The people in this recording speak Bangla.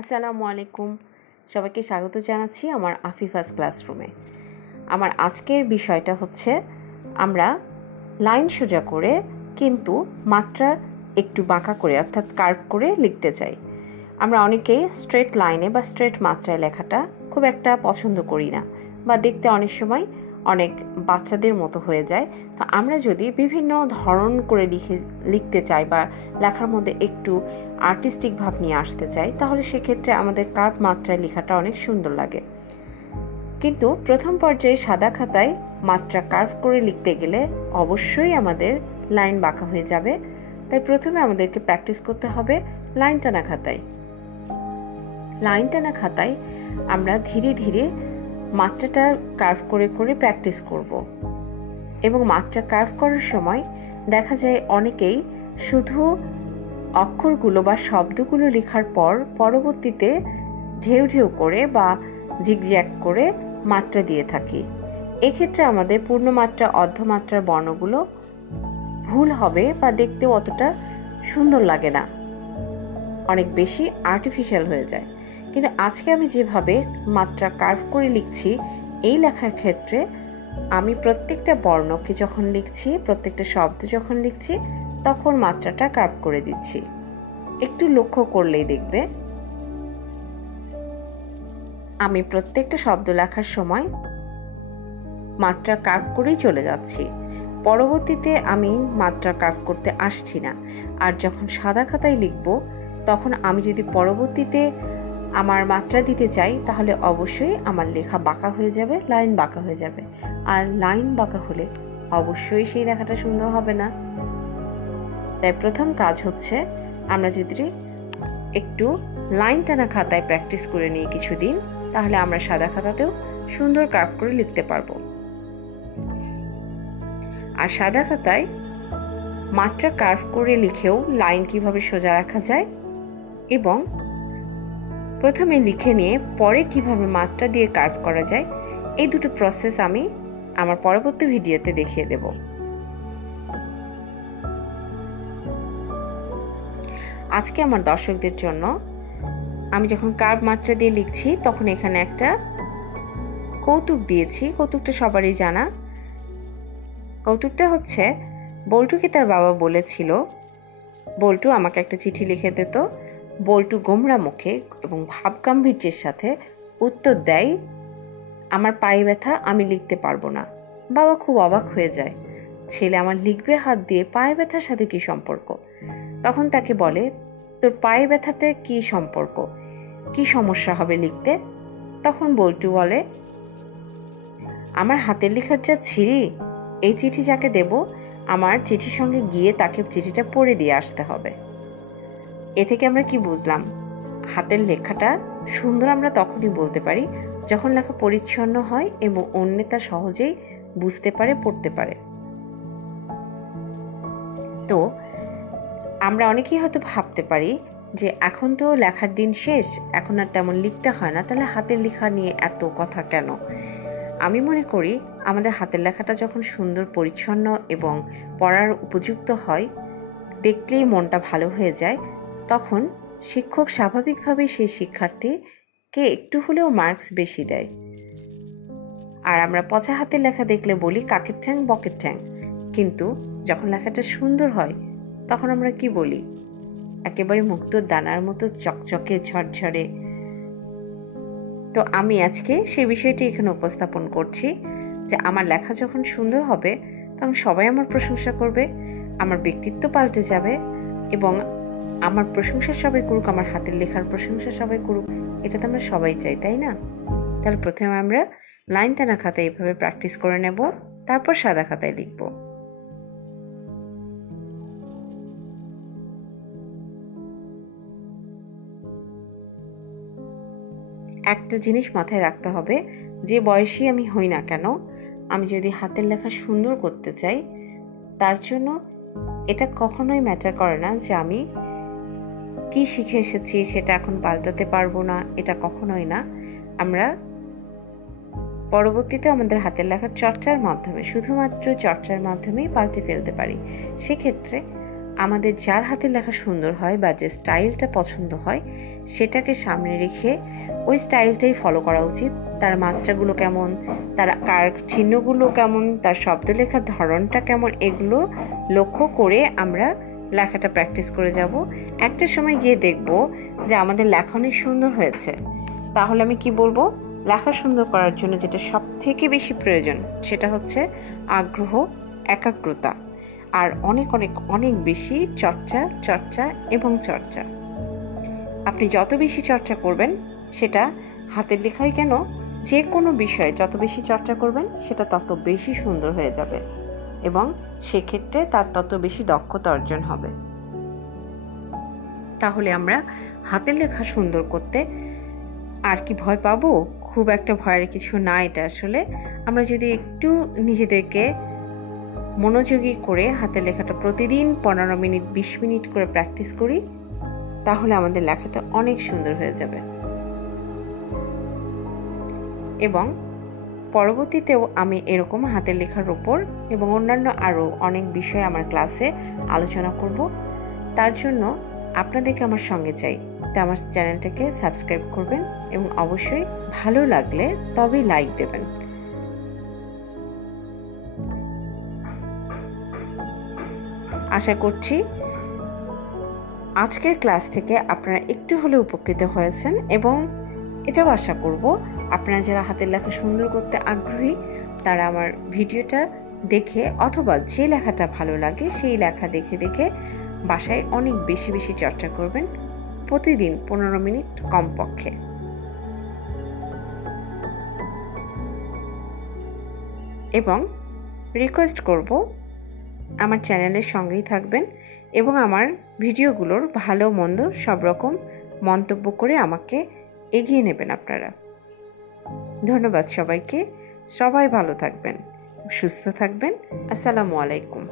আসসালামু আলাইকুম, সবাইকে স্বাগত জানাচ্ছি আমার আফিফাস ক্লাসরুমে। আমার আজকের বিষয়টা হচ্ছে আমরা লাইন সোজা করে কিন্তু মাত্রা একটু বাঁকা করে অর্থাৎ কার্ভ করে লিখতে চাই। আমরা অনেকেই স্ট্রেট লাইনে বা স্ট্রেট মাত্রায় লেখাটা খুব একটা পছন্দ করি না বা দেখতে অনেক সময় অনেক বাচ্চাদের মতো হয়ে যায়। তো আমরা যদি বিভিন্ন ধরন করে লিখতে চাই বা লেখার মধ্যে একটু আর্টিস্টিক ভাব নিয়ে আসতে চাই, তাহলে সেক্ষেত্রে আমাদের কার্ভ মাত্রায় লেখাটা অনেক সুন্দর লাগে। কিন্তু প্রথম পর্যায়ে সাদা খাতায় মাত্রা কার্ভ করে লিখতে গেলে অবশ্যই আমাদের লাইন বাঁকা হয়ে যাবে। তাই প্রথমে আমাদেরকে প্র্যাকটিস করতে হবে লাইন টানা খাতায়। লাইন টানা খাতায় আমরা ধীরে ধীরে মাত্রাটা কার্ভ করে করে প্র্যাকটিস করব। এবং মাত্রা কার্ভ করার সময় দেখা যায় অনেকেই শুধু অক্ষরগুলো বা শব্দগুলো লেখার পর পরবর্তীতে ঢেউ ঢেউ করে বা জিগজ্যাগ করে মাত্রা দিয়ে থাকি। এক্ষেত্রে আমাদের পূর্ণমাত্রা অর্ধমাত্রার বর্ণগুলো ভুল হবে বা দেখতেও অতটা সুন্দর লাগে না, অনেক বেশি আর্টিফিশিয়াল হয়ে যায়। কিন্তু আজকে আমি যেভাবে মাত্রা কার্ভ করে লিখছি, এই লেখার ক্ষেত্রে আমি প্রত্যেকটা বর্ণকে যখন লিখছি, প্রত্যেকটা শব্দ যখন লিখছি, তখন মাত্রাটা কার্ভ করে দিচ্ছি। একটু লক্ষ্য করলেই দেখবে আমি প্রত্যেকটা শব্দ লেখার সময় মাত্রা কার্ভ করেই চলে যাচ্ছি। পরবর্তীতে আমি মাত্রা কার্ভ করতে আসছি না। আর যখন সাদা খাতায় লিখব, তখন আমি যদি পরবর্তীতে আমার মাত্রা দিতে চাই, তাহলে অবশ্যই আমার লেখা বাঁকা হয়ে যাবে, লাইন বাঁকা হয়ে যাবে। আর লাইন বাঁকা হলে অবশ্যই সেই লেখাটা সুন্দর হবে না। তাই প্রথম কাজ হচ্ছে আমরা যদি একটু লাইন টানা খাতায় প্র্যাকটিস করে নিই কিছুদিন, তাহলে আমরা সাদা খাতাতেও সুন্দর কার্ভ করে লিখতে পারবো। আর সাদা খাতায় মাত্রা কার্ভ করে লিখেও লাইন কিভাবে সোজা রাখা যায় এবং প্রথমে লিখে নিয়ে পরে কিভাবে মাত্রা দিয়ে কার্ভ করা যায়, এই দুটো প্রসেস আমি আমার পরবর্তী ভিডিওতে দেখিয়ে দেব। আজকে আমার দর্শকদের জন্য আমি যখন কার্ভ মাত্রা দিয়ে লিখছি, তখন এখানে একটা কৌতুক দিয়েছি। কৌতুকটা সবারই জানা। কৌতুকটা হচ্ছে, বল্টুকে তার বাবা বলেছিল, বল্টু আমাকে একটা চিঠি লিখে দিত। বল্টু গোমরা মুখে এবং ভাবগাম্ভীর্যের সাথে উত্তর দেয়, আমার পায়ে ব্যথা, আমি লিখতে পারবো না। বাবা খুব অবাক হয়ে যায়, ছেলে আমার লিখবে হাত দিয়ে, পায়ে ব্যথার সাথে কি সম্পর্ক? তখন তাকে বলে, তোর পায়ে ব্যথাতে কি সম্পর্ক, কি সমস্যা হবে লিখতে? তখন বল্টু বলে, আমার হাতের লেখার যা ছিঁড়ি, এই চিঠি যাকে দেব, আমার চিঠির সঙ্গে গিয়ে তাকে চিঠিটা পড়ে দিয়ে আসতে হবে। এ থেকে আমরা কি বুঝলাম? হাতের লেখাটা সুন্দর আমরা তখনই বলতে পারি যখন লেখা পরিচ্ছন্ন হয় এবং অন্যে তা সহজেই বুঝতে পারে, পড়তে পারে। তো আমরা অনেকেই হয়তো ভাবতে পারি যে এখন তো লেখার দিন শেষ, এখন আর তেমন লিখতে হয় না, তাহলে হাতের লেখা নিয়ে এত কথা কেন? আমি মনে করি আমাদের হাতের লেখাটা যখন সুন্দর, পরিচ্ছন্ন এবং পড়ার উপযুক্ত হয়, দেখলেই মনটা ভালো হয়ে যায়, তখন শিক্ষক স্বাভাবিকভাবেই সেই শিক্ষার্থীকে একটু হলেও মার্কস বেশি দেয়। আর আমরা পচা হাতের লেখা দেখলে বলি কাকের ঠ্যাং বকের ঠ্যাং, কিন্তু যখন লেখাটা সুন্দর হয় তখন আমরা কি বলি? একেবারে মুক্তোর দানার মতো চকচকে, ঝরঝরে। তো আমি আজকে সেই বিষয়টি এখানে উপস্থাপন করছি যে আমার লেখা যখন সুন্দর হবে, তখন সবাই আমার প্রশংসা করবে, আমার ব্যক্তিত্ব পাল্টে যাবে এবং আমার প্রশংসা সবাই করুক, আমার হাতের লেখার প্রশংসা সবাই করুক, এটা তো আমরা সবাই চাই, তাই না? তাহলে প্রথমে আমরা লাইন টানা খাতায় এভাবে প্র্যাকটিস করে নেব, তারপর সাদা খাতায় লিখব। একটা জিনিস মাথায় রাখতে হবে, যে বয়সী আমি হই না কেন, আমি যদি হাতের লেখা সুন্দর করতে চাই, তার জন্য এটা কখনোই ম্যাটার করে না যে আমি কি শিখে এসেছি সেটা এখন পাল্টাতে পারবো না, এটা কখনোই না। আমরা পরবর্তীতে আমাদের হাতের লেখার চর্চার মাধ্যমে, শুধুমাত্র চর্চার মাধ্যমেই পাল্টে ফেলতে পারি। সেক্ষেত্রে আমাদের যার হাতের লেখা সুন্দর হয় বা যে স্টাইলটা পছন্দ হয় সেটাকে সামনে রেখে ওই স্টাইলটাই ফলো করা উচিত। তার মাত্রাগুলো কেমন, তার কার চিহ্নগুলো কেমন, তার শব্দ লেখার ধরনটা কেমন, এগুলো লক্ষ্য করে আমরা লেখাটা প্র্যাকটিস করে যাব। একটা সময় গিয়ে দেখব যে আমাদের লেখা অনেক সুন্দর হয়েছে। তাহলে আমি কি বলবো, লেখা সুন্দর করার জন্য যেটা সব থেকে বেশি প্রয়োজন সেটা হচ্ছে আগ্রহ, একাগ্রতা, আর অনেক অনেক অনেক বেশি চর্চা চর্চা এবং চর্চা। আপনি যত বেশি চর্চা করবেন, সেটা হাতের লেখাই কেন, যে কোনো বিষয়ে যত বেশি চর্চা করবেন সেটা তত বেশি সুন্দর হয়ে যাবে এবং সেক্ষেত্রে তার তত বেশি দক্ষতা অর্জন হবে। তাহলে আমরা হাতের লেখা সুন্দর করতে আর কি ভয় পাবো? খুব একটা ভয়ের কিছু না। এটা আসলে আমরা যদি একটু নিজেদেরকে মনোযোগী করে হাতের লেখাটা প্রতিদিন 15 মিনিট 20 মিনিট করে প্র্যাকটিস করি, তাহলে আমাদের লেখাটা অনেক সুন্দর হয়ে যাবে। এবং পরবর্তীতেও আমি এরকম হাতের লেখার উপর এবং অন্যান্য আরও অনেক বিষয়ে আমার ক্লাসে আলোচনা করব। তার জন্য আপনাদেরকে আমার সঙ্গে চাই। তো আমার চ্যানেলটাকে সাবস্ক্রাইব করবেন এবং অবশ্যই ভালো লাগলে তবেই লাইক দেবেন। আশা করছি আজকের ক্লাস থেকে আপনারা একটু হলেও উপকৃত হয়েছেন এবং এটাও আশা করব আপনারা যারা হাতের লেখা সুন্দর করতে আগ্রহী তারা আমার ভিডিওটা দেখে অথবা যে লেখাটা ভালো লাগে সেই লেখা দেখে দেখে বাসায় অনেক বেশি বেশি চর্চা করবেন, প্রতিদিন 15 মিনিট কমপক্ষে। এবং রিকোয়েস্ট করব আমার চ্যানেলের সঙ্গেই থাকবেন এবং আমার ভিডিওগুলোর ভালো মন্দ সব রকম মন্তব্য করে আমাকে এগিয়ে নেবেন আপনারা। ধন্যবাদ সবাইকে। সবাই ভালো থাকবেন, সুস্থ থাকবেন। আসসালামু আলাইকুম।